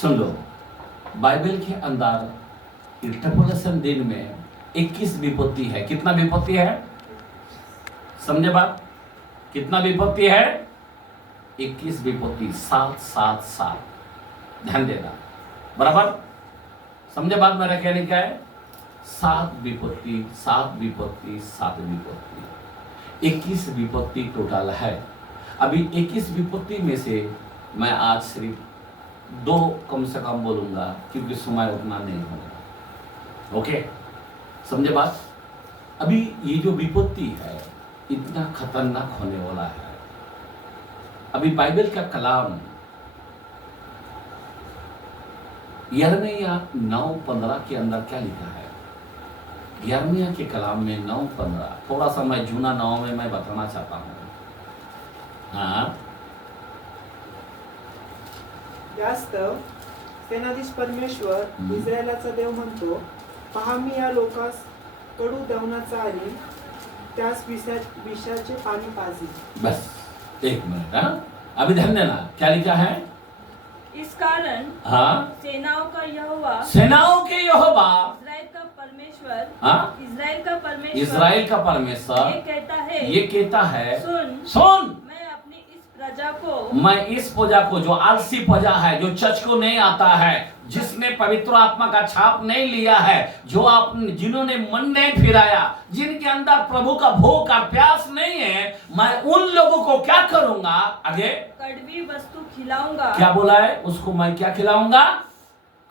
सुन लो, Bible के अंदर ट्रिपलेशन दिन में 21 विपत्ति है। कितना विपत्ति है? समझे बात? कितना विपत्ति है? 21 विपत्ति, 7 7 7। ध्यान देना, बराबर? समझे बात मेरा कहने क्या है? 7 विपत्ति 7 विपत्ति 7 विपत्ति, 21 विपत्ति टोटल है। अभी 21 विपत्ति में से मैं आज सिर्फ 2 कम से कम बोलूंगा, क्योंकि समय उतना नहीं होगा। ओके, समझे बात? अभी ये जो विपत्ति है इतना खतरनाक होने वाला है। अभी बाइबल का कलाम यिर्मयाह 9:15 के अंदर क्या लिखा है? यिर्मयाह के कलाम में 9:15, थोड़ा सा मैं जूना 9 में मैं बताना चाहता हूँ। हाँ, जास्त सेनाधीश परमेश्वर इस्रायलाचा देव म्हणतो, पहा मी या लोकास कडू दवनाचा आणि त्यास विषाचे पाणी पाजीन। बस एक मिनट। हाँ, अभी ध्यान देना, क्या लिखा है? इस कारण हाँ, सेनाओं का यहोवा, सेनाओं के यहोवा, इस्राएल का परमेश्वर, हाँ, इस्राएल का परमेश्वर, इस्राएल का परमेश्वर ये कहता है, सुन, मैं अपनी इस प्रजा को, मैं इस प्रजा को, जो आलसी प्रजा है, जो चर्च को नहीं आता है, जिसने पवित्र आत्मा का छाप नहीं लिया है, जो आप जिन्होंने मन नहीं फिराया, जिनके अंदर प्रभु का भूख और प्यास नहीं है, मैं उन लोगों को क्या करूंगा? आगे कड़वी वस्तु खिलाऊंगा। क्या बोला है? उसको मैं क्या खिलाऊंगा?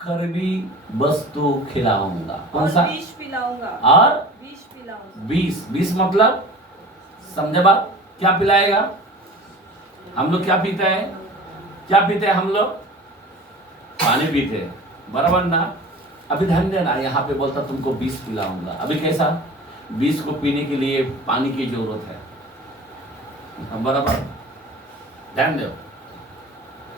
कड़वी वस्तु खिलाऊंगा। कौन सा? विष पिलाऊंगा। और विष पिलाऊंगा। 20 मतलब समझे बात? क्या पिलाएगा? हम लोग क्या पीते हैं? क्या पीते हैं हम लोग? पानी पीते हैं, बराबर ना? अभी ध्यान देना, यहाँ पे बोलता तुमको 20 पिलाऊंगा। अभी कैसा? 20 को पीने के लिए पानी की जरूरत है, बराबर? ध्यान दो,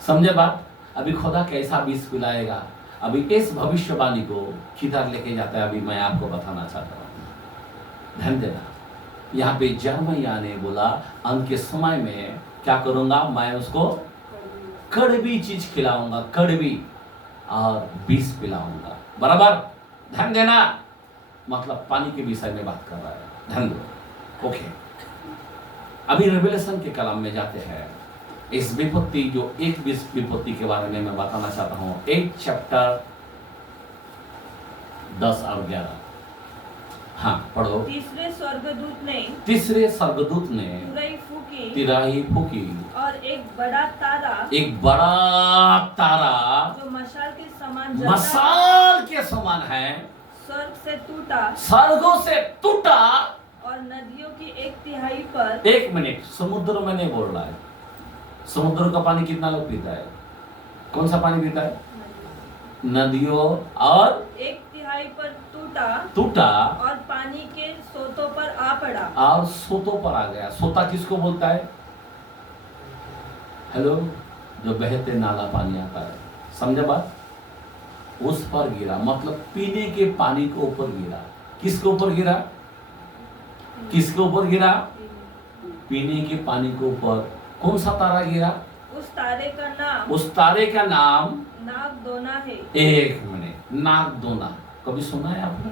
समझे बात? अभी खुदा कैसा 20 पिलाएगा? अभी इस भविष्यवाणी को किधर लेके जाता है, अभी मैं आपको बताना चाहता हूँ। ध्यान देना, यहाँ पे यिर्मयाह ने बोला अंत के समय में क्या करूंगा? मैं उसको कड़वी चीज खिलाऊंगा, कड़वी, और 20 पिलाऊंगा, बराबर? ध्यान देना, मतलब पानी के विषय में बात कर रहा है। ध्यान दो। ओके, अभी रेवलेशन के कलाम में जाते हैं। इस विपत्ति, जो 21 विपत्ति के बारे में मैं बताना चाहता हूँ। 8 चैप्टर 10 और 11। हाँ, पढ़ो। तीसरे स्वर्गदूत ने तिराही फूकी और एक बड़ा तारा जो मशाल के समान है, स्वर्गों से टूटा और नदियों की 1/3 पर। एक मिनट, समुद्र में नहीं बोल रहा है। समुद्र का पानी कितना लोग पीता है? कौन सा पानी पीता है? नदियों, और 1/3 पर टूटा और पानी के सोतों पर आ पड़ा। और सोतों पर आ गया। सोता किसको बोलता है? हेलो, जो बहते नाला पानी आता है, समझे बात? उस पर गिरा, मतलब पीने के पानी के ऊपर गिरा। किसके ऊपर गिरा? किसके ऊपर गिरा? पीने के पानी के ऊपर। कौन सा तारा गिरा? उस तारे का नाम नागदोना है। एक मिनट, नागदोना कभी सुना है आपने?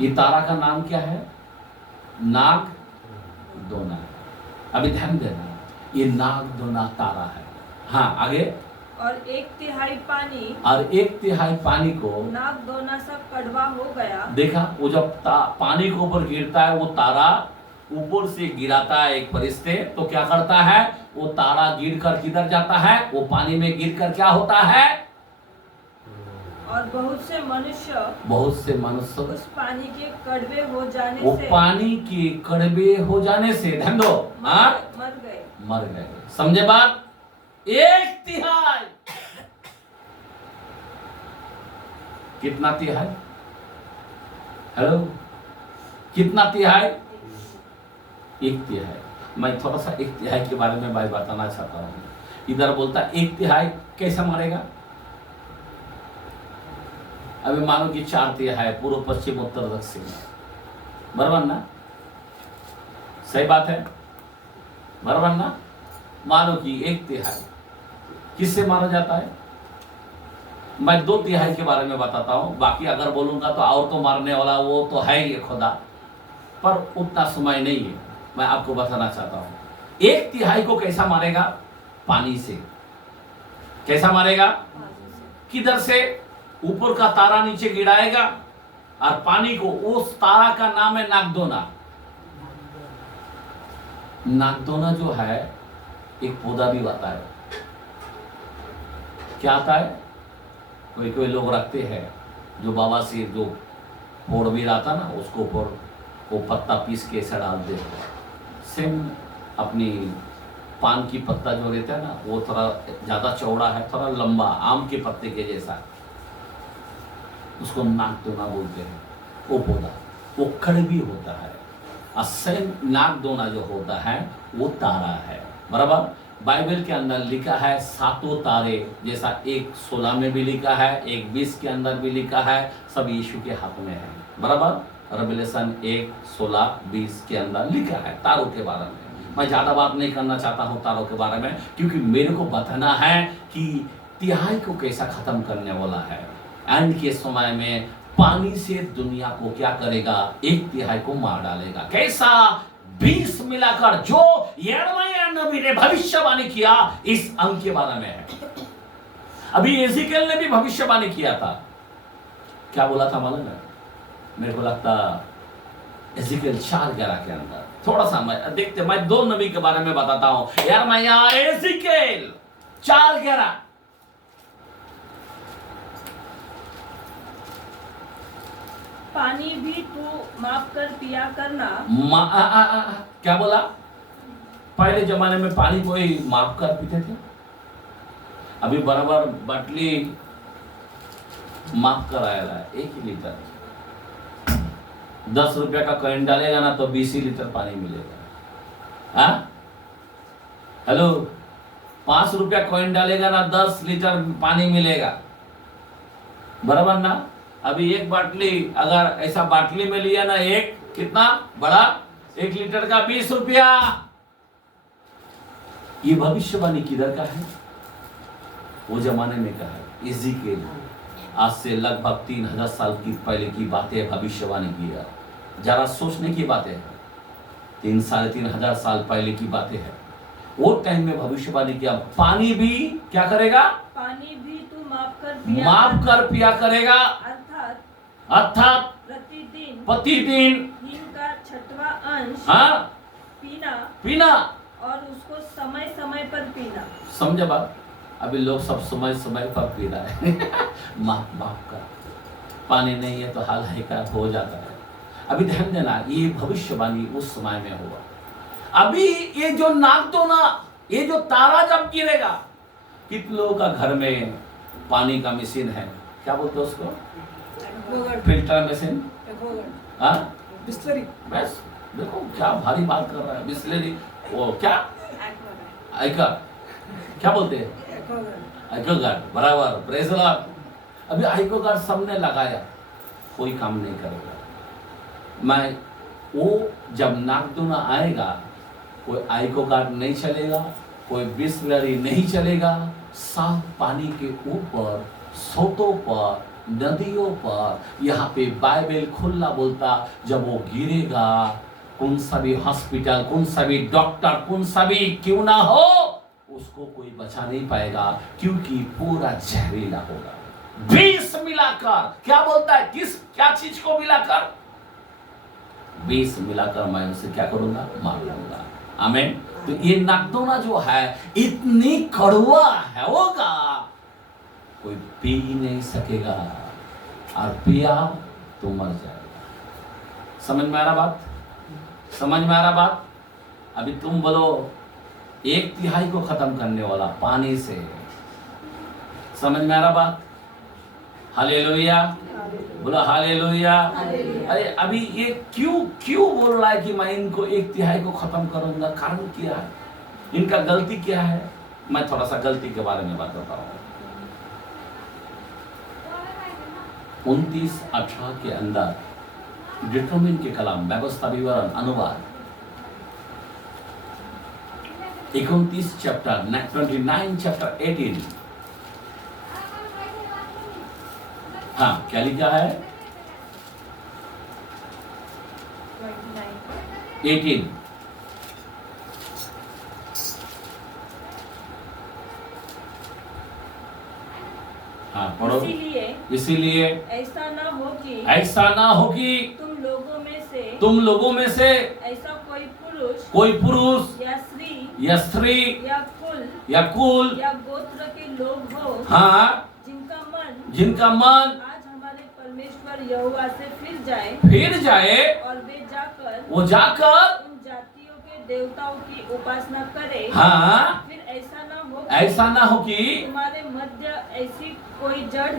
ये तारा का नाम क्या है? नागदोना। अभी ध्यान देना, ये नागदोना तारा है। हाँ, आगे। और 1/3 पानी को नागदोना सा कड़वा हो गया। देखा, वो जब पानी के ऊपर गिरता है, वो तारा ऊपर से गिराता है एक फरिश्ते, तो क्या करता है? वो तारा गिरकर किधर जाता है? वो पानी में गिरकर क्या होता है? और बहुत से मनुष्य उस पानी के कड़वे हो जाने वो से, पानी के कड़वे हो जाने से, ध्यान दो, मर गए। समझे बात? 1/3। कितना तिहाई? हेलो, कितना तिहाई? 1/3। मैं थोड़ा सा 1/3 के बारे में भाई बताना चाहता हूँ। इधर बोलता 1/3 कैसा मारेगा? अभी मानो कि 4/3 पूर्व पश्चिम उत्तर दक्षिण, बराबर ना? सही बात है, बराबर ना? मानो कि 1/3 किससे मारा जाता है? मैं 2/3 के बारे में बताता हूं, बाकी अगर बोलूंगा तो और तो मारने वाला वो तो है ही खुदा, पर उतना समय नहीं है। मैं आपको बताना चाहता हूं 1/3 को कैसा मारेगा? पानी से। कैसा मारेगा? किधर से? ऊपर का तारा नीचे गिराएगा और पानी को, उस तारा का नाम है नागदोना। नागदोना जो है एक पौधा भी आता है। क्या आता है? कोई कोई लोग रखते हैं जो बाबा से जो फोड़ भी रहा था ना, उसको ऊपर वो पत्ता पीस के ऐसा डालते हैं। सेम अपनी पान की पत्ता जो रहता है ना, वो थोड़ा ज्यादा चौड़ा है, थोड़ा लंबा, आम के पत्ते के जैसा, उसको नागदोना बोलते हैं। वो पौधा वो कड़वी होता है। और सेम नागदोना जो होता है वो तारा है, बराबर। बाइबल के अंदर लिखा है 7 तारे, जैसा 1:16 में भी लिखा है, 1:20 के अंदर भी लिखा है, सब यीशु के हाथ में है, बराबर। रेवलेशन 1:16-20 के अंदर लिखा है तारों के बारे में। मैं ज़्यादा बात नहीं करना चाहता हूँ तारों के बारे में, क्योंकि मेरे को बताना है कि तिहाई को कैसा खत्म करने वाला है। एंड के समय में पानी से दुनिया को क्या करेगा? 1/3 को मार डालेगा। कैसा? 20 मिलाकर, जो यिर्मयाह नबी ने भविष्यवाणी किया इस अंक के बारे में है। अभी एजिकेल ने भी भविष्यवाणी किया था। क्या बोला था मालूम है? मेरे को लगता एजिकेल 4:11 के अंदर, थोड़ा सा मैं देखते, मैं 2 नबी के बारे में बताता हूं। यिर्मयाह, एजिकेल 4:11। पानी भी तू माप कर पिया करना। क्या बोला? पहले जमाने में पानी को ही माप कर पीते थे। अभी बराबर बाटली माप कर आया है 1 लीटर। 10 रुपया का कॉइन डालेगा ना तो 20 लीटर पानी मिलेगा। हाँ, हेलो, 5 रुपया कॉइन डालेगा ना 10 लीटर पानी मिलेगा, बराबर ना। अभी एक बाटली अगर ऐसा बाटली में लिया ना, एक कितना बड़ा, 1 लीटर का 20 रुपया। ये भविष्यवाणी किधर का है? वो जमाने में का है। एजिकेल आज से लगभग 3000 साल की पहले की बातें भविष्यवाणी किया। जरा सोचने की बातें है, 3-3.5 साल पहले की बातें है। वो टाइम में भविष्यवाणी किया, पानी भी क्या करेगा? पानी भी तू माप कर पिया करेगा, अर्थात प्रतिदिन हिम का 6वां अंश हाँ पीना और उसको समय समय पर पीना। समझे बात? अभी लोग सब समय समय पर पी रहा है माफ कर। पानी नहीं है तो हाल है का हो जाता है। अभी ध्यान देना, ये भविष्यवाणी उस समय में होगा। अभी ये जो नागदोना, ये जो तारा जब गिरेगा, कितने लोगों का घर में पानी का मशीन है, क्या बोलते हैं उसको? फिल्टर मशीन, हाँ, बिस्लरी। बस देखो क्या भारी बात कर रहा है। बिस्लरी, वो क्या आइका, क्या बोलते हैं? आइकोगार्ड, बराबर, प्रेज़ द लॉर्ड। अभी आइकोगार्ड सबने लगाया, कोई काम नहीं करेगा। मैं वो जब नागदोना आएगा, कोई आइकोगार्ड नहीं चलेगा, कोई बिस्लरी नहीं चलेगा। साफ पानी के ऊपर, सोतों पर, नदियों पर, यहाँ पे बाइबल खुला बोलता, जब वो गिरेगा, कौन सा भी हॉस्पिटल, कौन सा भी डॉक्टर, कौन सा भी क्यों ना हो, उसको कोई बचा नहीं पाएगा, क्योंकि पूरा जहरीला होगा। 20 मिलाकर, क्या बोलता है? क्या चीज को मिलाकर? 20 मिलाकर मैं उसे क्या करूंगा? मार लूंगा। आमीन। तो ये नागदोना जो है इतनी कड़वा है होगा, कोई पी नहीं सकेगा, और पिया तो मर जाएगा। समझ में आ रहा बात? समझ में आ रहा बात? अभी तुम बोलो 1/3 को खत्म करने वाला पानी से। समझ में आ रहा बात? हालेलुया, बोला हालेलुया। अरे अभी ये क्यों बोल रहा है कि मैं इनको 1/3 को खत्म करूंगा? कारण क्या है? इनका गलती क्या है? मैं थोड़ा सा गलती के बारे में बात करता हूँ। 29:18 के अंदर डिटरमिन के कलाम, व्यवस्था विवरण, अनुवाद, 29 चैप्टर 29 चैप्टर 18। हाँ, क्या लिखा है? 18। हाँ, पढ़ो। इसीलिए ऐसा ना हो कि तुम लोगों में से ऐसा कोई पुरुष या स्त्री या कुल या गोत्र के लोग हो, हाँ, जिनका मन आज हमारे परमेश्वर यहोवा से फिर जाए और वो जाकर उन जातियों के देवताओं की उपासना करे। हाँ, फिर ऐसा ना हो कि तुम्हारे मध्य ऐसी कोई जड़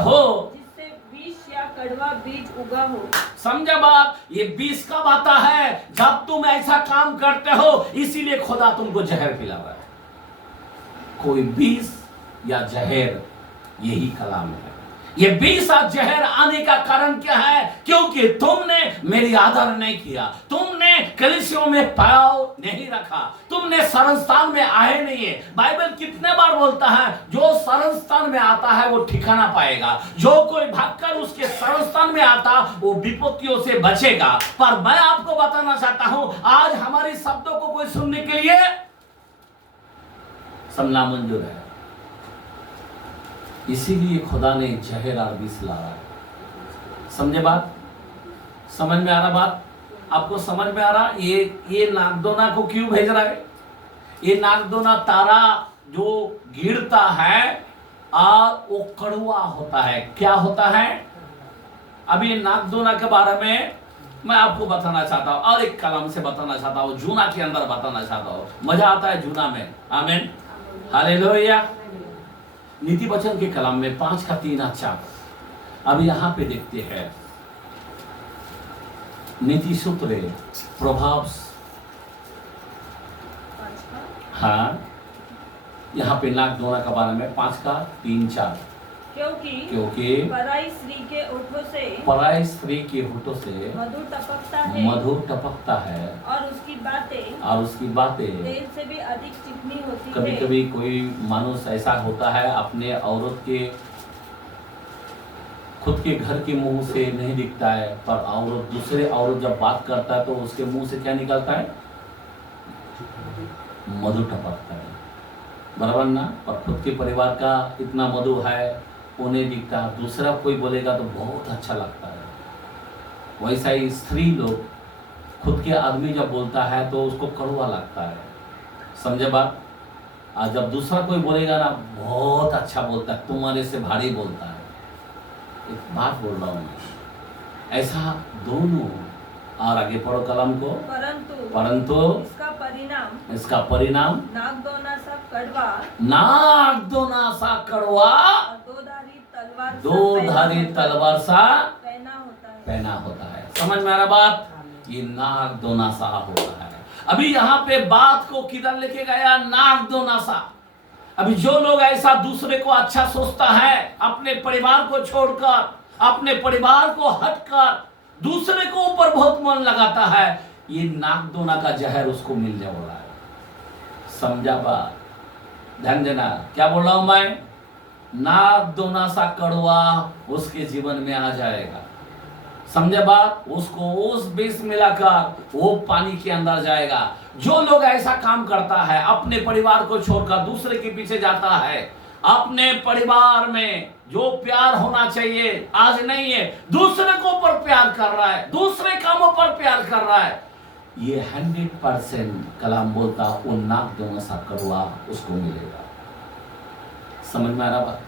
हो जिससे विष या कड़वा बीज उगा हो। समझा बात? ये बीज कब आता है? जब तुम ऐसा काम करते हो। इसीलिए खुदा तुमको जहर खिला रहा है। कोई बीज या जहर, यही कलाम है। ये बीज और जहर आने का कारण क्या है? क्योंकि तुमने मेरी आदर नहीं किया, तुमने कलीसियों में पाँव नहीं रखा, तुमने शरण स्थान में आए नहीं है। बाइबल कितने बार बोलता है, जो शरण स्थान में आता है वो ठिकाना पाएगा। जो कोई भागकर उसके शरण स्थान में आता वो विपत्तियों से बचेगा। पर मैं आपको बताना चाहता हूं, आज हमारी शब्दों को कोई सुनने के लिए सब मंजूर है। इसीलिए खुदा ने जहर और विष लाया है। समझे बात? समझ में आ रहा बात? आपको समझ में आ रहा? ये नागदोना को क्यों भेज रहा है? ये नागदोना तारा जो गिरता है और वो कड़वा होता है। क्या होता है? अभी नागदोना के बारे में मैं आपको बताना चाहता हूं और एक कलम से बताना चाहता हूं, जूना के अंदर बताना चाहता हूं। मजा आता है जूना में। आमीन, हालेलुया। नीति वचन के कलाम में 5 का 3 4। अब यहाँ पे देखते हैं नीति सूत्र प्रभाव। हाँ, यहाँ पे नागदोना के बारे में 5 का 3 4। क्योंकि पराई स्त्री के होठों से मधुर टपकता है और उसकी बातें तेल से भी अधिक चिकनी होती है। कभी कभी कोई मानुष ऐसा होता है, अपने औरत के खुद के घर के मुंह से नहीं दिखता है, पर औरत दूसरे औरत जब बात करता है तो उसके मुंह से क्या निकलता है? मधु टपकता है, बराबर ना? पर खुद के परिवार का इतना मधु है वो नहीं दिखता, दूसरा कोई बोलेगा तो बहुत अच्छा लगता है। वैसा ही स्त्री लोग, खुद के आदमी जब बोलता है तो उसको कड़वा लगता है। समझे बात? आज जब दूसरा कोई बोलेगा ना, बहुत अच्छा बोलता है, तुम्हारे से भारी बोलता है। एक बात बोल रहा हूं मैं, ऐसा दोनों। और आगे पढ़ो कलम को। परंतु इसका परिणाम नागदोना सा कड़वा दो धारी तलवार सा पहना होता है। समझ में आ रहा बात? ये नागदोना सा होता है। अभी यहाँ पे बात को किधर लेके गया? नागदोना सा। अभी जो लोग ऐसा दूसरे को अच्छा सोचता है, अपने परिवार को छोड़कर, अपने परिवार को हटकर दूसरे को ऊपर बहुत मन लगाता है, ये नागदोना का जहर उसको मिल जा रहा है। समझा बात? ध्यान देना, क्या बोल रहा हूं मैं? नागदोना सा कड़वा उसके जीवन में आ जाएगा। समझे बात? उसको उस विष मिलाकर वो पानी के अंदर जाएगा। जो लोग ऐसा काम करता है, अपने परिवार को छोड़कर दूसरे के पीछे जाता है, अपने परिवार में जो प्यार होना चाहिए आज नहीं है, दूसरे को ऊपर प्यार कर रहा है, दूसरे कामों पर प्यार कर रहा है, ये 100% कलाम बोलता वो नागदोना सा कड़वा उसको मिलेगा। समझ में आ रहा बात?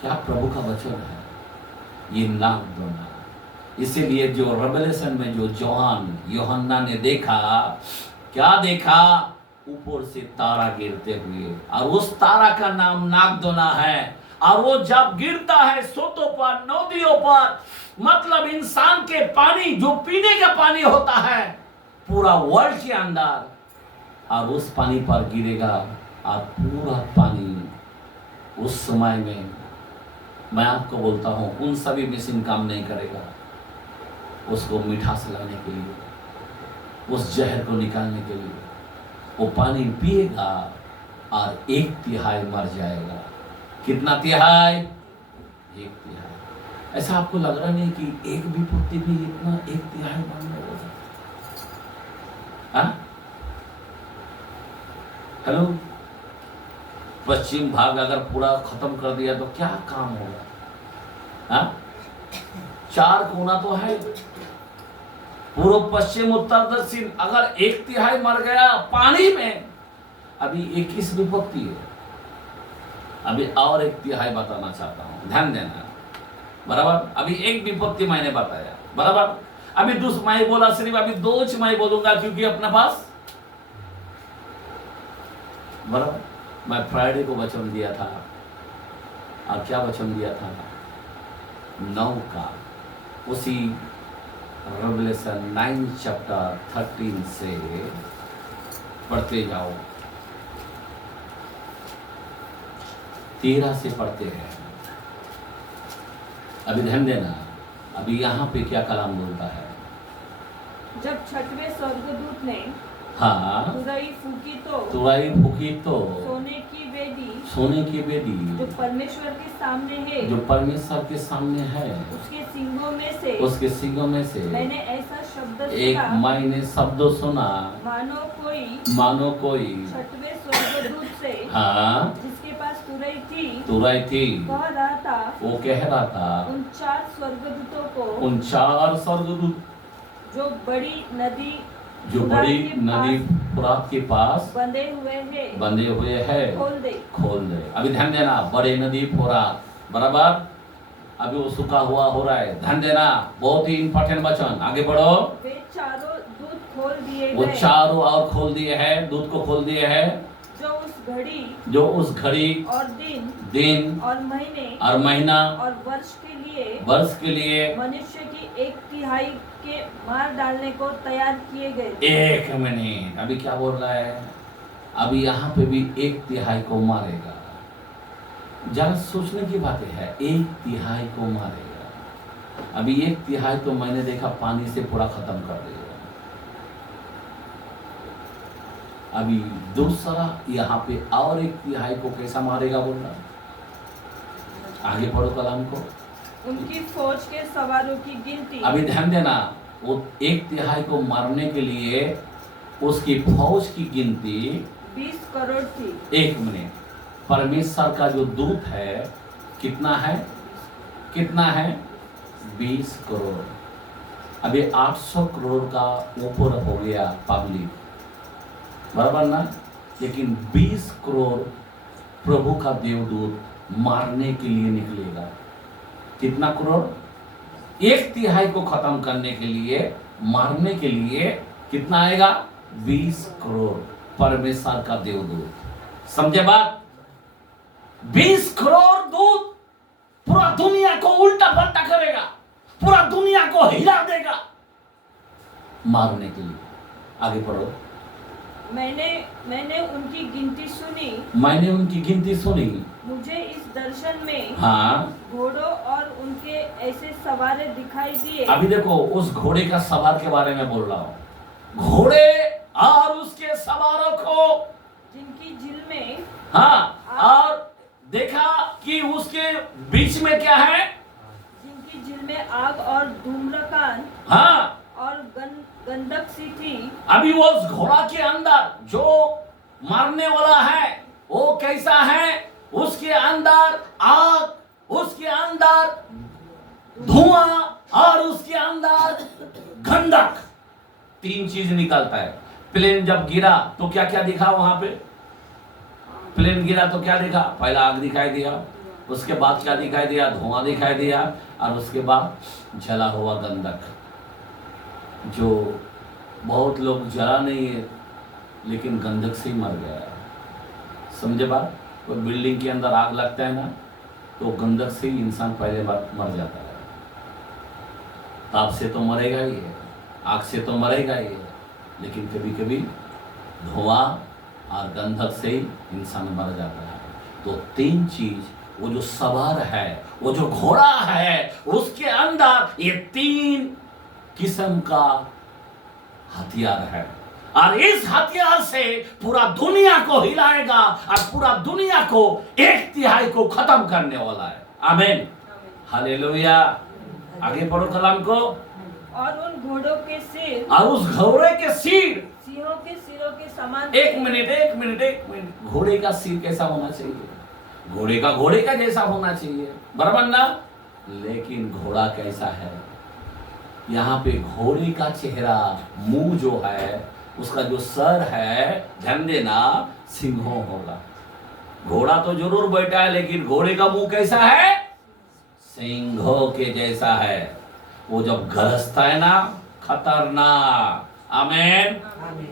क्या प्रभु का वचन है ये नागदोना। इसीलिए जो रेवलेशन में जो जॉन यूहन्ना ने देखा, क्या देखा? ऊपर से तारा गिरते हुए, और उस तारा का नाम नागदोना है। और वो जब गिरता है सोतों पर, नदियों पर, मतलब इंसान के पानी जो पीने का पानी होता है पूरा वर्ल्ड के अंदर, और उस पानी पर गिरेगा और पूरा पानी उस समय में, मैं आपको बोलता हूं, उन सभी मशीन काम नहीं करेगा उसको मिठास लाने के लिए, उस जहर को निकालने के लिए, वो पानी पिएगा और 1/3 मर जाएगा। कितना तिहाई? 1/3। ऐसा आपको लग रहा नहीं कि एक विपत्ति भी इतना 1/3 मानने हो सकता? हेलो, पश्चिम भाग अगर पूरा खत्म कर दिया तो क्या काम होगा? 4 कोना तो है, पूर्व पश्चिम उत्तर दक्षिण, अगर 1/3 मर गया पानी में। अभी 21 विपत्ति है, अभी और 1/3 बताना चाहता हूं, ध्यान देना बराबर। अभी एक विपत्ति मैंने बताया बराबर, अभी मैं बोला सिर्फ, अभी 2 मैं बोलूंगा क्योंकि अपने पास बराबर। मैं फ्राइडे को वचन दिया था, और क्या वचन दिया था? 9 का, उसी रेवलेशन 9 चैप्टर 13 से पढ़ते जाओ, 13 से पढ़ते हैं। अभी ध्यान देना, अभी यहाँ पे क्या कलाम बोलता है? जब 6वें स्वर्गदूत ने हाँ, तुरई फूकी तो सोने की बेदी जो परमेश्वर के सामने है, उसके सींगों में से मैंने ऐसा शब्द सुना, मानो कोई 6वें स्वर्गदूत से, हाँ, जिसके पास तुरई थी वो कह रहा था उन 4 स्वर्गदूत जो बड़ी नदी फुरात के पास बंधे हुए हैं, खोल दे। अभी ध्यान देना, बड़े नदी फुरात बराबर, अभी वो सूखा हुआ हो रहा है। ध्यान देना, बहुत ही इंपॉर्टेंट वचन, आगे बढ़ो। वे चारों दूत खोल दिए, वो चारों और खोल दिए हैं, दूत को खोल दिए हैं, जो उस घड़ी और दिन और महीना और वर्ष के लिए मनुष्य की 1/3 के मार डालने को तैयार किए गए। 1 मिनट, अभी क्या बोल रहा है? अभी यहाँ पे भी 1/3 को मारेगा। जरा सोचने की बात है, 1/3 को मारेगा। अभी 1/3 तो मैंने देखा पानी से पूरा खत्म कर देगा। अभी दूसरा यहाँ पे और 1/3 को कैसा मारेगा बोल रहा? आगे पढ़ो कलाम को। उनकी फौज के सवारों की गिनती, अभी ध्यान देना, वो 1/3 को मारने के लिए उसकी फौज की गिनती 20 करोड़ थी। 1 मिनट, परमेश्वर का जो दूत है कितना है? 20 करोड़। अभी 800 करोड़ का ऊपर हो गया पब्लिक बराबर ना, लेकिन 20 करोड़ प्रभु का देवदूत मारने के लिए निकलेगा। कितना करोड़? 1/3 को खत्म करने के लिए, मारने के लिए कितना आएगा? 20 करोड़ परमेश्वर का देवदूत। समझे बात? 20 करोड़ दूत पूरा दुनिया को उल्टा पलटा करेगा, पूरा दुनिया को हिला देगा मारने के लिए। आगे पढ़ो। मैंने उनकी गिनती सुनी। मुझे इस दर्शन में, हाँ, घोड़ों और उनके ऐसे सवार दिखाई दिए। अभी देखो, उस घोड़े का सवार के बारे में बोल रहा हूँ। घोड़े और उसके सवारों को, जिनकी झील में, हाँ, और देखा कि उसके बीच में क्या है? जिनकी झील में आग और धूम्रपान, हाँ, और गंधक सी थी। अभी वो उस घोड़ा के अंदर जो मारने वाला है वो कैसा है? उसके अंदर आग, उसके अंदर धुआं और उसके अंदर गंधक, 3 चीज निकलता है। प्लेन जब गिरा तो क्या क्या दिखा वहां पे? प्लेन गिरा तो क्या दिखा? पहला आग दिखाई दिया, उसके बाद क्या दिखाई दिया? धुआं दिखाई दिया, और उसके बाद जला हुआ गंधक। जो बहुत लोग जला नहीं है लेकिन गंधक से ही मर गया। समझे बात? कोई बिल्डिंग के अंदर आग लगता है ना, तो गंधक से ही इंसान पहले बार मर जाता है। ताप से तो मरेगा ही है, आग से तो मरेगा ही है, लेकिन कभी कभी धुआं और गंधक से ही इंसान मर जाता है। तो 3 चीज, वो जो सवार है, वो जो घोड़ा है, उसके अंदर ये 3 किस्म का हथियार है। और इस हथियार से पूरा दुनिया को हिलाएगा और पूरा दुनिया को 1/3 को खत्म करने वाला है। आमीन, हालेलुया। आगे पढ़ो कलाम को। और उन घोड़ों के सिर, और उस घोड़े के सिर सिंहों के सिरों के समान। एक मिनट। घोड़े का सिर कैसा होना चाहिए? घोड़े का जैसा होना चाहिए, बराबर ना? लेकिन घोड़ा कैसा है? यहाँ पे घोड़े का चेहरा, मुंह जो है, उसका जो सर है, ध्यान देना, सिंहों होगा। घोड़ा तो जरूर बैठा है, लेकिन घोड़े का मुंह कैसा है? सिंहों के जैसा है। वो जब गरजता है ना, खतरनाक। आमीन,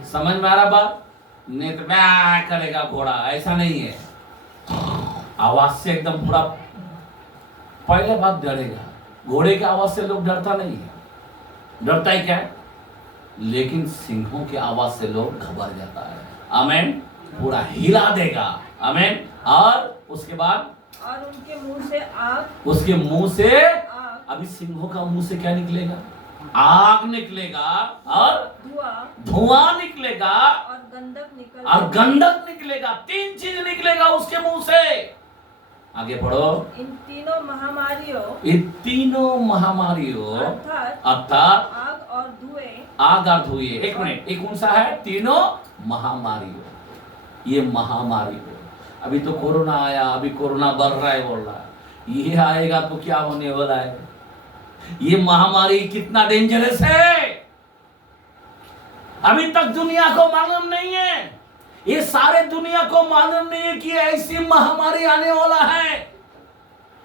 समझ में आ रहा बात? नहीं तो क्या करेगा घोड़ा, ऐसा नहीं है। आवाज से एकदम पूरा, पहले बात डरेगा। घोड़े की आवाज से लोग डरता नहीं है, डरता है क्या? लेकिन सिंहों की आवाज से लोग घबर जाता है। आमीन, पूरा हिला देगा। आमीन। और उसके बाद और उनके मुंह से आग, उसके मुंह से आग, अभी सिंहों का मुंह से क्या निकलेगा? आग निकलेगा और धुआं निकलेगा और गंधक निकलेगा। 3 चीज निकलेगा उसके मुंह से। आगे पढ़ो। इन तीनों महामारियों अर्थात आग और धुएं। एक मिनट, एक कौन सा है? तीनों महामारियों। ये महामारी, अभी तो कोरोना आया, अभी कोरोना बढ़ रहा है, बोल रहा है। ये आएगा तो क्या होने वाला है? ये महामारी कितना डेंजरस है, अभी तक दुनिया को मालूम नहीं है। ये सारे दुनिया को मालूम नहीं है कि ऐसी महामारी आने वाला है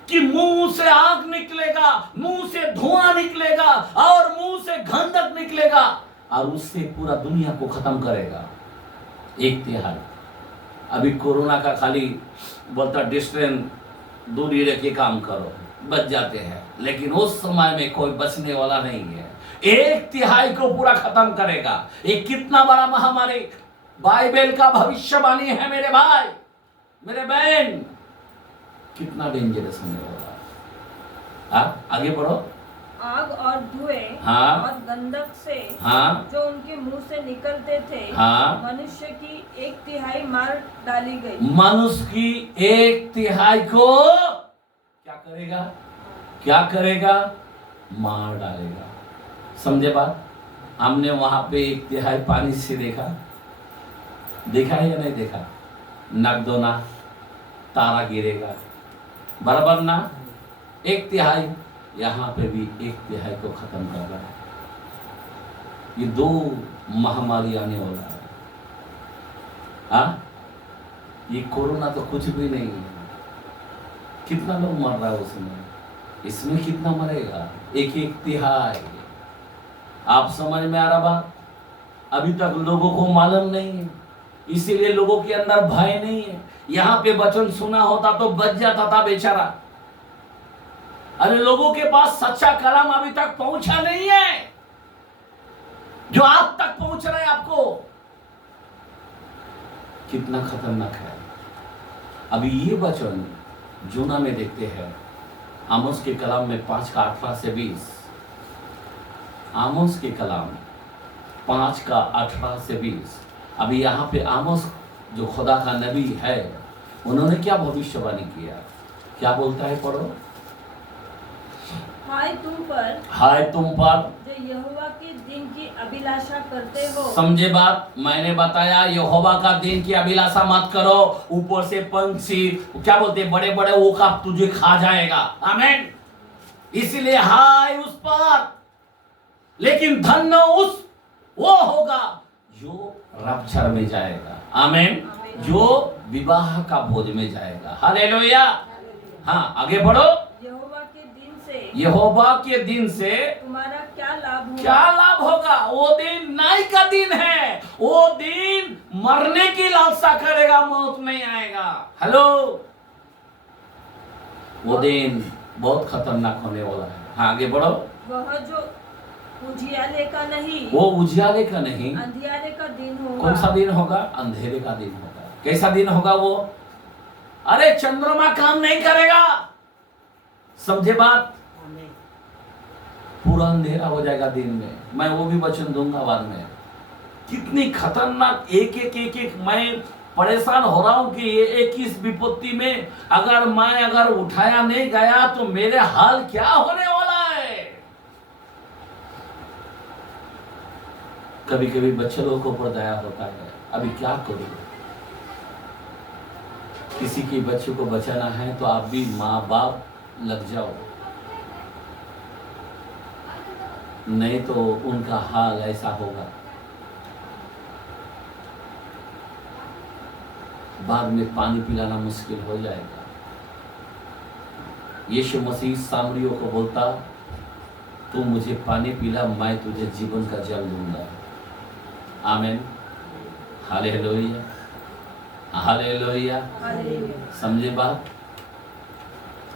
कि मुंह से आग निकलेगा, मुंह से धुआं निकलेगा और मुंह से गंधक निकलेगा और उससे पूरा दुनिया को खत्म करेगा। 1/3। अभी कोरोना का खाली बोलता डिस्टेंस, दूरी रख के काम करो, बच जाते हैं, लेकिन उस समय में कोई बचने वाला नहीं है। 1/3 को पूरा खत्म करेगा। ये कितना बड़ा महामारी, बाइबल का भविष्यवाणी है मेरे भाई, मेरे बहन, कितना डेंजरस होने वाला। आगे बढ़ो। आग और धुएं और गंधक से जो उनके मुंह से निकलते थे, मनुष्य की 1/3 मार डाली गई। मनुष्य की 1/3 को क्या करेगा? मार डालेगा। समझे बात? हमने वहां पे 1/3 पानी से देखा है या नहीं देखा? नगदोना तारा गिरेगा, बराबर ना? 1/3 यहाँ पे भी 1/3 को खत्म कर रहा है। ये 2 महामारी आने वाला है। ये कोरोना तो कुछ भी नहीं है। कितना लोग मर रहा है उसमें, इसमें कितना मरेगा? 1/3। आप समझ में आ रहा बात? अभी तक लोगों को मालूम नहीं है, इसीलिए लोगों के अंदर भय नहीं है। यहाँ पे वचन सुना होता तो बच जाता था बेचारा। अरे लोगों के पास सच्चा कलाम अभी तक पहुंचा नहीं है, जो आप तक पहुंच रहा है। आपको कितना खतरनाक है। अभी ये वचन जूना में देखते हैं, आमोस के कलाम में 5:18 से 20। आमोस के कलाम 5:18 से 20। अभी यहाँ पे आमोस जो खुदा का नबी है, उन्होंने क्या भविष्यवाणी किया? क्या बोलता है? पढ़ो। हाय तुम पर जो यहोवा के दिन की अभिलाषा करते हो। समझे बात? मैंने बताया यहोवा का दिन की अभिलाषा मत करो। ऊपर से पंछी क्या बोलते, बड़े बड़े ओका तुझे खा जाएगा। आमीन। इसीलिए हाय उस पर, लेकिन धन्य उस वो होगा जो रप्चर में जाएगा। आमीन। जो विवाह का भोज में जाएगा। हालेलुया। हाँ, आगे बढ़ो। यहोवा के दिन से तुम्हारा क्या लाभ होगा? क्या लाभ होगा? वो दिन न्याय का दिन है। वो दिन मरने की लालसा करेगा, मौत नहीं आएगा। हेलो, वो दिन बहुत खतरनाक होने वाला है। हाँ, आगे बढ़ो। वह जो उजियाले का नहीं, वो उजियाले का नहीं, अंधियारे का दिन होगा। कौन सा दिन होगा? अंधेरे का दिन होगा। कैसा दिन होगा वो? अरे चंद्रमा काम नहीं करेगा। समझे बात? पूरा अंधेरा हो जाएगा दिन में। मैं वो भी वचन दूंगा बाद में। कितनी खतरनाक एक एक मैं परेशान हो रहा हूं कि ये एक इस विपत्ति में अगर उठाया नहीं गया तो मेरे हाल क्या होने वाला है। कभी कभी बच्चे लोगों को ऊपर दया होता है, अभी क्या करूं, किसी के बच्चे को बचाना है तो आप भी माँ बाप लग जाओ, नहीं तो उनका हाल ऐसा होगा, बाद में पानी पिलाना मुश्किल हो जाएगा। यीशु मसीह सामरियों को बोलता, तू मुझे पानी पिला, मैं तुझे जीवन का जल दूंगा। आमीन, हालेलुया, हालेलुया। समझे बात,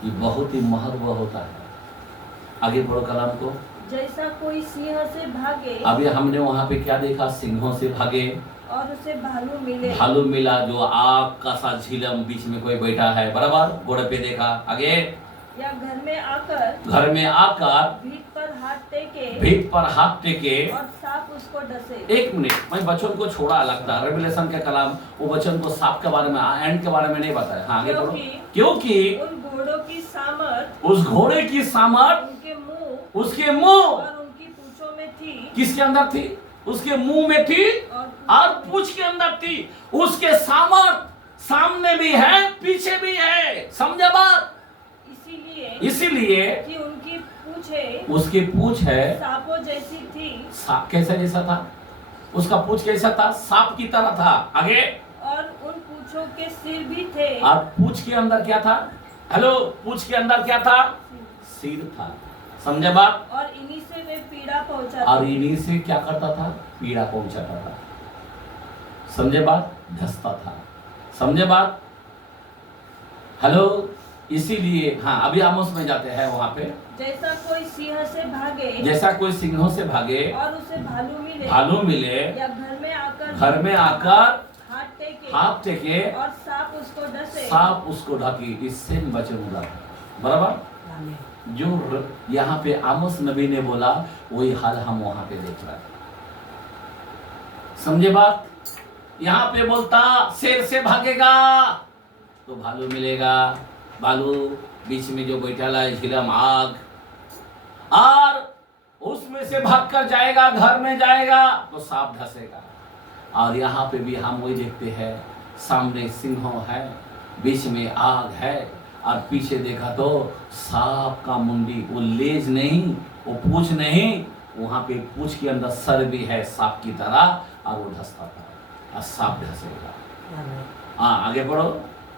ये बहुत ही महत्व होता है। आगे पढ़ो कलाम को। जैसा कोई सिंह से भागे, अभी हमने वहां पे क्या देखा, सिंहों से भागे और उसे भालू मिले, भालू मिला, जो आग का सा झिलम बीच में कोई बैठा है, बराबर घोड़े पे देखा। आगे, या घर में आकर भीत पर हाथ टेके और सांप उसको डसे। एक मिनट, मैं वचन को छोड़ा लगता, रेवलेशन के कलाम वो वचन को सांप के बारे में, एंड के बारे में नहीं बताया। हाँ आगे पढ़ो। क्योंकि उन घोड़ों की सामर्थ, उस घोड़े की सामर्थ उसके मुंह और उनकी पूंछों में थी। किसके अंदर थी? उसके मुंह में थी और पूंछ के अंदर थी। उसके सामर्थ सामने भी है, पीछे भी है। समझा बात? इसीलिए कि उनकी पूंछे, उसकी पूंछ है सांपों जैसी थी। सांप कैसा जैसा था? उसका पूंछ कैसा था? सांप की तरह था। आगे, और उन पूंछों के सिर भी थे। और पूंछ के अंदर क्या था? हेलो, पूंछ के अंदर क्या था? सिर था। समझे बात? और इन्हीं से वे पीड़ा पहुंचाता, और इन्हीं से क्या करता था? पीड़ा पहुंचाता था। समझे बात? धसता था। समझे बात? हेलो, इसीलिए हाँ अभी आमोस में जाते हैं वहां पे। जैसा कोई सिंह से भागे, जैसा कोई सिंहों से भागे और उसे भालू मिले, या घर में आकर हाथ टेके और सांप उसको ढके। इससे बचे होगा, बराबर? जो यहाँ पे आमोस नबी ने बोला वही हाल हम वहां पे देख रहे हैं। समझे बात? यहाँ पे बोलता शेर से भागेगा तो भालू मिलेगा, भालू बीच में जो बैठा है झिलम आग, और उसमें से भागकर जाएगा, घर में जाएगा तो सांप ढसेगा। और यहाँ पे भी हम वही देखते हैं, सामने सिंह है, बीच में आग है, और पीछे देखा तो सांप का मुंडी, वो लेज नहीं, वो पूंछ नहीं, वहां पे पूंछ के अंदर सर भी है सांप की तरह, और वो ढसता था और सांप ढसेगा। हाँ आगे पढ़ो।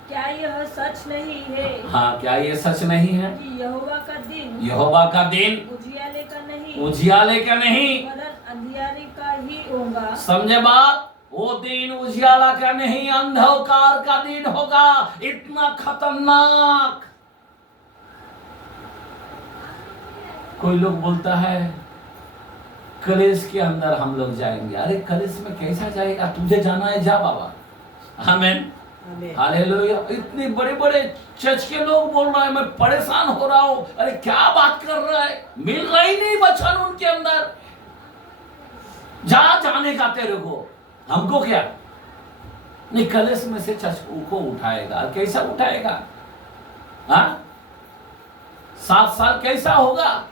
क्या यह सच नहीं है? हाँ, क्या ये सच नहीं है कि यहोवा का दिन उजियाले का नहीं वरन अंधियारे का ही होगा। समझे बात? वो दिन उजियाला का नहीं, अंधकार का दिन होगा। इतना खतरनाक। कोई लोग बोलता है कलेश के अंदर हम लोग जाएंगे। अरे कलेश में कैसा जाएगा? तुझे जाना है, जा बाबा। आमीन, हालेलुया। इतने बड़े बड़े चर्च के लोग बोल रहे हैं, मैं परेशान हो रहा हूं। अरे क्या बात कर रहा है? मिल रहा ही नहीं वचन उनके अंदर। जाने का तेरे को, हमको क्या? नहीं, कलेश में से चर्च को उठाएगा। कैसा उठाएगा? हाँ, 7 साल कैसा होगा?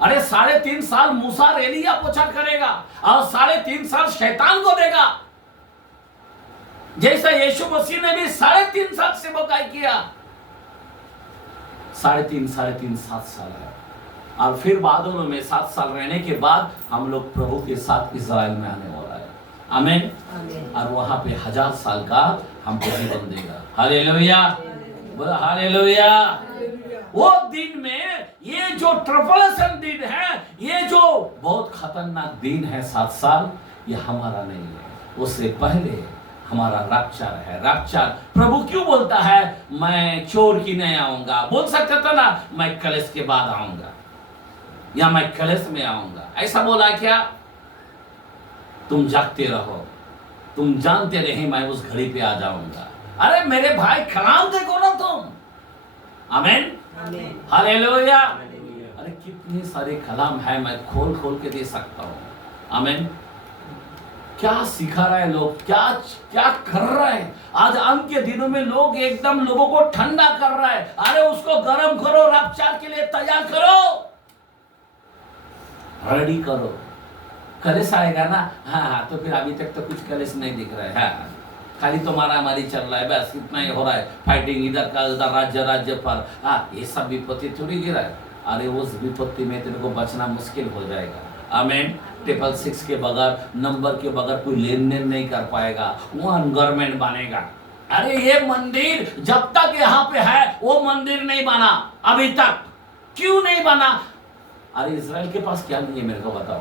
अरे 3.5 साल मूसा रेलिया पोछा करेगा और 3.5 साल शैतान को देगा। जैसा यीशु मसीह ने भी 3.5 साल सेवकाई किया। 3.5 7 साल है। और फिर बादलों में 7 साल रहने के बाद हम लोग प्रभु के साथ इज़राइल में आने वाला है। आमीन। और वहां पे 1000 साल का हमको जीवन देगा। हालेलुया, बोला हालेलुया। वो दिन में ये जो ट्रिबुलेशन दिन है, ये जो बहुत खतरनाक दिन है 7 साल, ये हमारा नहीं है। उससे पहले हमारा रैप्चर है। रैप्चर प्रभु क्यों बोलता है मैं चोर की नहीं आऊंगा? बोल सकता था ना मैं कलेश के बाद आऊंगा या मैं कलेश में आऊंगा। ऐसा बोला क्या? तुम जागते रहो, तुम जानते रहे मैं उस घड़ी पे आ जाऊंगा। अरे मेरे भाई कलाम देखो ना तुम। आमीन, हालेलुया। अरे कितने सारे कलाम है, मैं खोल खोल के दे सकता हूँ। आमीन। क्या सिखा रहा है लोग, क्या क्या कर रहा है। आज अंत के दिनों में लोग एकदम लोगों को ठंडा कर रहा है। अरे उसको गर्म करो, रफ्तार के लिए तैयार करो, रेडी करो। कलेश आएगा ना, हाँ तो फिर अभी तक तो कुछ कलेश नहीं दिख रहा है। हाँ खाली तो मारामारी चल रहा है, बस इतना ही हो रहा है, फाइटिंग इधर का उधर, राज्य पर। हाँ ये सब विपत्ति थोड़ी गिरा है। अरे उस विपत्ति में तेरे को बचना मुश्किल हो जाएगा। आमीन। 666 के बगैर, नंबर के बगैर कोई लेन देन नहीं कर पाएगा, वो अनगवर्नमेंट बनेगा। अरे ये मंदिर जब तक यहाँ पे है वो मंदिर नहीं बना अभी तक। क्यों नहीं बना? अरे इजराइल के पास क्या नहीं है मेरे को बताओ?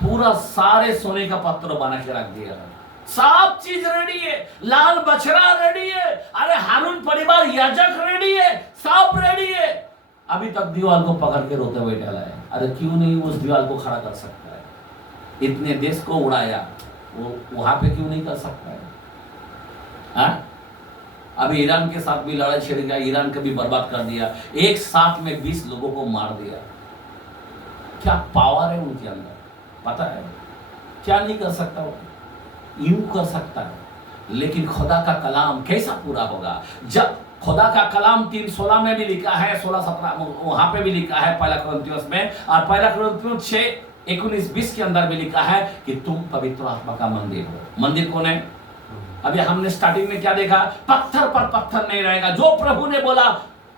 पूरा सारे सोने का पत्थर बना के रख दिया, सब चीज रेडी है, लाल बछड़ा रेडी है, अरे हारून परिवार याजक रेडी है, सब रेडी है। अभी तक दीवार को पकड़ के रोते हुए डाला है। अरे क्यों नहीं उस दीवार को खड़ा कर सकता है? इतने देश को उड़ाया, वो वहां पे क्यों नहीं कर सकता है? हाँ? अभी ईरान के साथ भी लड़ाई छिड़ गया, ईरान को भी बर्बाद कर दिया, एक साथ में 20 लोगों को मार दिया। क्या पावर है उनके अंदर, पता है? क्या नहीं कर सकता वो? यूं कर सकता है, लेकिन खुदा का कलाम कैसा पूरा होगा? जब खुदा का कलाम 3:16 में भी लिखा है, 16-17 वहां पे भी लिखा है पहला कुरिन्थियों में, और पहला कुरिन्थियों 6:19-20 के अंदर भी लिखा है कि तुम पवित्र आत्मा का मंदिर हो। मंदिर कौन है? अभी हमने स्टार्टिंग में क्या देखा? पत्थर पर पत्थर नहीं रहेगा। जो प्रभु ने बोला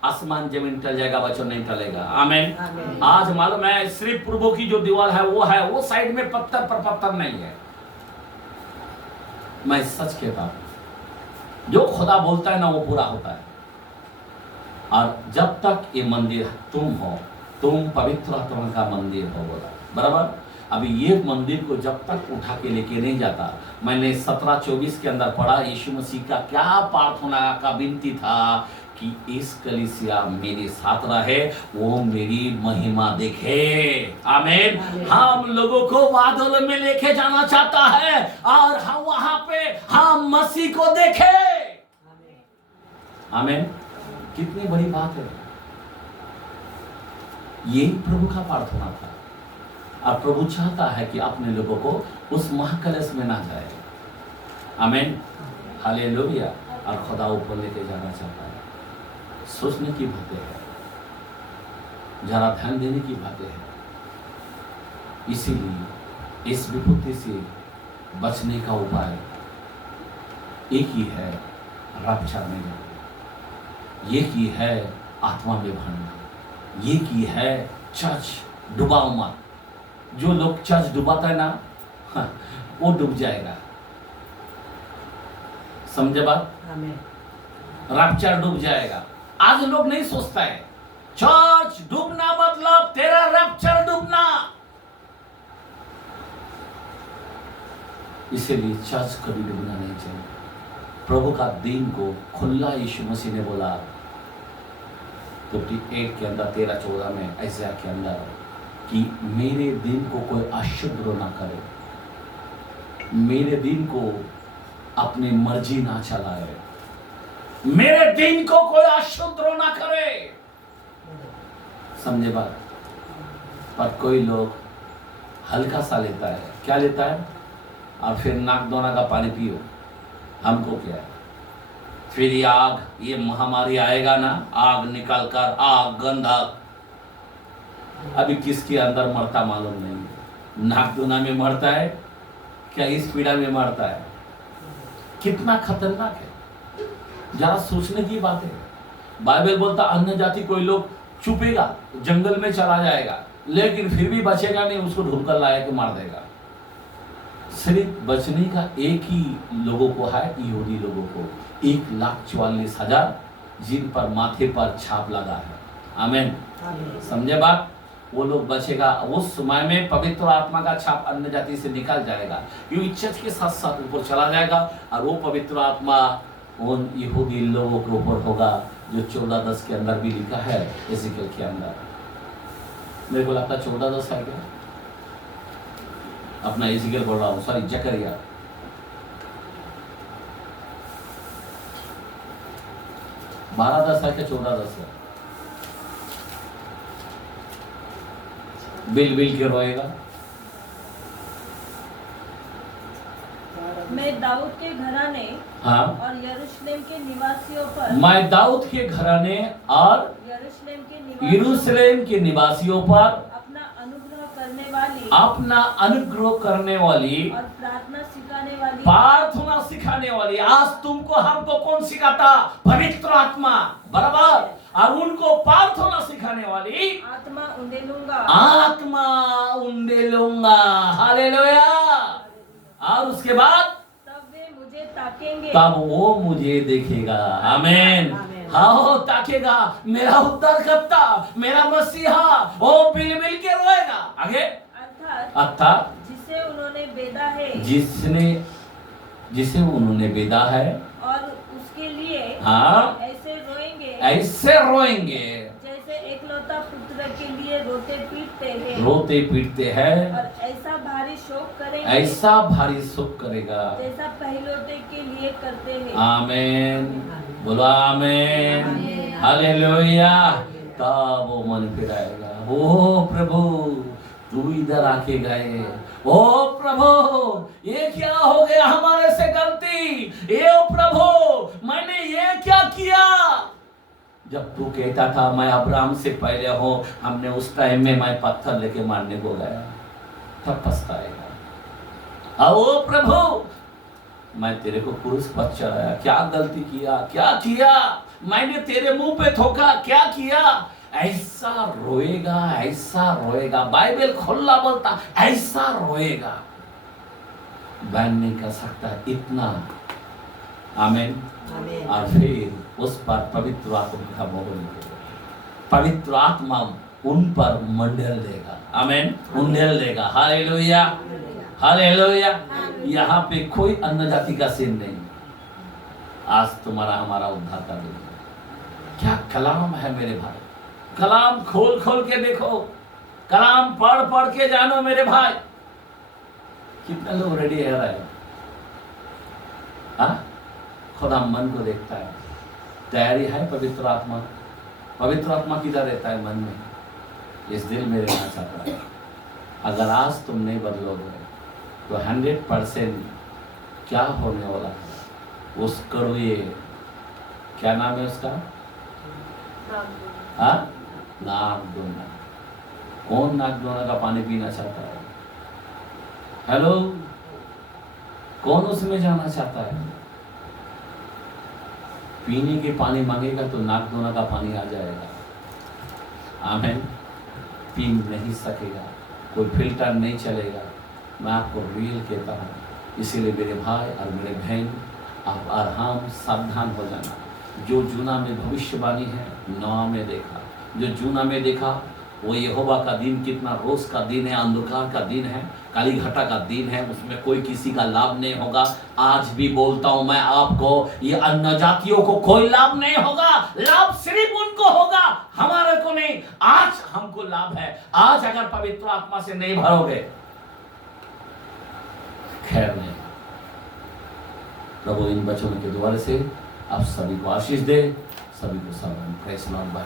आसमान जमीन टल जाएगा, वचन नहीं टलेगा। आमीन। आज मालूम है सिर्फ प्रभु की जो दीवार है, वो साइड में पत्थर पर पत्थर नहीं है। मैं सच कहता हूं, जो खुदा बोलता है ना वो पूरा होता है। और जब तक ये मंदिर तुम हो, तुम पवित्र आत्मा का मंदिर हो, बोला बराबर। अभी ये मंदिर को जब तक उठा के लेके नहीं जाता, मैंने 17-24 के अंदर पढ़ा, यीशु मसीह का क्या प्रार्थना का विनती था कि इस कलीसिया मेरे साथ रहे, वो मेरी महिमा देखे। आमीन। हम लोगों को बादल में लेके जाना चाहता है और हम वहां पे हम मसीह को देखे। आमीन। कितनी बड़ी बात है। यही प्रभु का प्रार्थना था, और प्रभु चाहता है कि अपने लोगों को उस महाकलश में ना जाए। आमीन। हालेलुया। और खुदा ऊपर लेके जाना चाहता है। सोचने की बातें है, जरा ध्यान देने की बातें है। इसीलिए इस विपत्ति से बचने का उपाय एक ही है, रक्षा में जाना, एक ही है आत्मा में भरना, एक ही है चर्च डुबाओ मत। जो लोग चर्च डुबाता है ना, हाँ, वो डूब जाएगा। समझे बात? रैप्चर डूब जाएगा। आज लोग नहीं सोचता है चर्च डूबना मतलब तेरा रैप्चर डूबना। इसीलिए चर्च कभी डूबना नहीं चाहिए। प्रभु का दिन को खुला यीशु मसीह ने बोला 58 के अंदर 13-14 में, ऐसा के अंदर कि मेरे दिन को कोई अशुद्ध ना करे, मेरे दिन को अपनी मर्जी ना चलाए, मेरे दिन को कोई अशुद्ध ना करे। समझे बात? पर कोई लोग हल्का सा लेता है। क्या लेता है? और फिर नाक दोना का पानी पियो, हमको क्या है? फिर ये आग, ये महामारी आएगा ना, आग निकल कर, आग गंधक। अभी किसके अंदर मरता मालूम नहीं। नाक दोना में मरता है क्या इस पीड़ा में मरता है? कितना खतरनाक है, जरा सोचने की बात है। बाइबल बोलता अन्य जाति कोई लोग छुपेगा, जंगल में चला जाएगा, लेकिन फिर भी बचेगा नहीं, उसको ढूंढ कर लाया के मार देगा। सिर्फ बचने का एक ही लोगों को है, यहूदी लोगों को 1,44,000 जिन पर माथे पर छाप लगा है। आमीन। समझे बात? वो लोग बचेगा। उस समय में पवित्र आत्मा का छाप अन्य जाति से निकल जाएगा, क्योंकि चर्च के साथ साथ ऊपर चला जाएगा, और वो पवित्र आत्मा उन यहूदी लोगों के ऊपर होगा, जो 14:10 के अंदर भी लिखा है, एजिकल के अंदर। मेरे को लगता है 14:10 है क्या? अपना एजिकल बोल रहा हूँ, सॉरी, जकरिया। बारह 10 है क्या 14:10 है? बिल के रोएगा, मैं दाऊद के घराने हाँ, और यरूशलेम के निवासियों पर मैं दाऊद के घराने और यरूशलेम के निवासियों पर अपना अनुग्रह करने वाली और प्रार्थना सिखाने वाली। आज तुमको हमको कौन सिखाता? पवित्र आत्मा, बराबर। और उनको प्रार्थना सिखाने वाली आत्मा उंडे लूंगा। हालेलुया। और उसके बाद तब वे मुझे ताकेंगे, तब वो मुझे देखेगा। आमीन। हाँ, ताकेगा। मेरा उद्धारकर्ता, मेरा मसीहा, वो बिल के रोएगा। आगे अर्थात जिसे उन्होंने बेदा है, जिसे उन्होंने बेदा है, और उसके लिए हाँ, ऐसे रोएंगे जैसे एकलौता पुत्र के लिए रोते पीटते हैं, और ऐसा भारी शोक करेगा जैसा पहलौठे के लिए करते हैं। आमीन। बोलो आमीन। हालेलुया। तब वो मन फिराएगा। ओ प्रभु, तू इधर आके गए। ओ प्रभु, ये क्या हो गया हमारे से गलती? ए प्रभु, मैंने ये क्या किया? जब तू कहता था मैं अब्राहम से पहले हूं, हमने उस टाइम में मैं पत्थर लेके मारने को गया, तब पछताएगा। ओ प्रभु, मैं तेरे को क्रूस पर चढ़ाया, क्या गलती किया, क्या किया? मैंने तेरे मुंह पे थोका, क्या किया? ऐसा रोएगा। बाइबल खुला बोलता ऐसा रोएगा। बयान नहीं कर सकता इतना। आमीन। और फिर उस पर पवित्र आत्मा का मोहर लगेगा। पवित्र आत्मा उन पर मंडल देगा। आमीन। उंडेल देगा। Hallelujah, hallelujah. यहाँ पे कोई अन्य जाति का सीन नहीं। आज तुम्हारा हमारा उद्धार कर देगा। क्या कलाम है मेरे भाई। कलाम खोल के देखो, कलाम पढ़ के जानो मेरे भाई। कितने लोग रेडी है रहे? हाँ, खुदा मन को देखता है। तैयारी है? पवित्र आत्मा किधर रहता है? मन में। इस दिल में रहना चाहता है। अगर आज तुम नहीं बदलोगे तो 100% क्या होने वाला है? उस कड़ुए, क्या नाम है उसका? हाँ, नाक दोना। कौन नाक दोना का पानी पीना चाहता है? हेलो, कौन उसमें जाना चाहता है? पीने के पानी मांगेगा तो नाक दोना का पानी आ जाएगा। आमीन। पी नहीं सकेगा, कोई फिल्टर नहीं चलेगा। मैं आपको रियल कहता हूँ। इसीलिए मेरे भाई और मेरे बहन, आप आराम सावधान हो जाना। जो जूना में भविष्यवाणी है, नवा में देखा। जो जूना में देखा वो यहोवा का दिन कितना रोज का दिन है, अंधकार का दिन है, काली घटा का दिन है। उसमें कोई किसी का लाभ नहीं होगा। आज भी बोलता हूं मैं आपको, ये अन्य जातियों को कोई लाभ नहीं होगा। लाभ सिर्फ उनको होगा, हमारे को नहीं। आज हमको लाभ है। आज अगर पवित्र आत्मा से नहीं भरोगे, खैर नहीं। प्रभु इन वचनों के द्वारा से आप सभी को आशीष दे, सभी को सलाम। Praise Lord. बाय।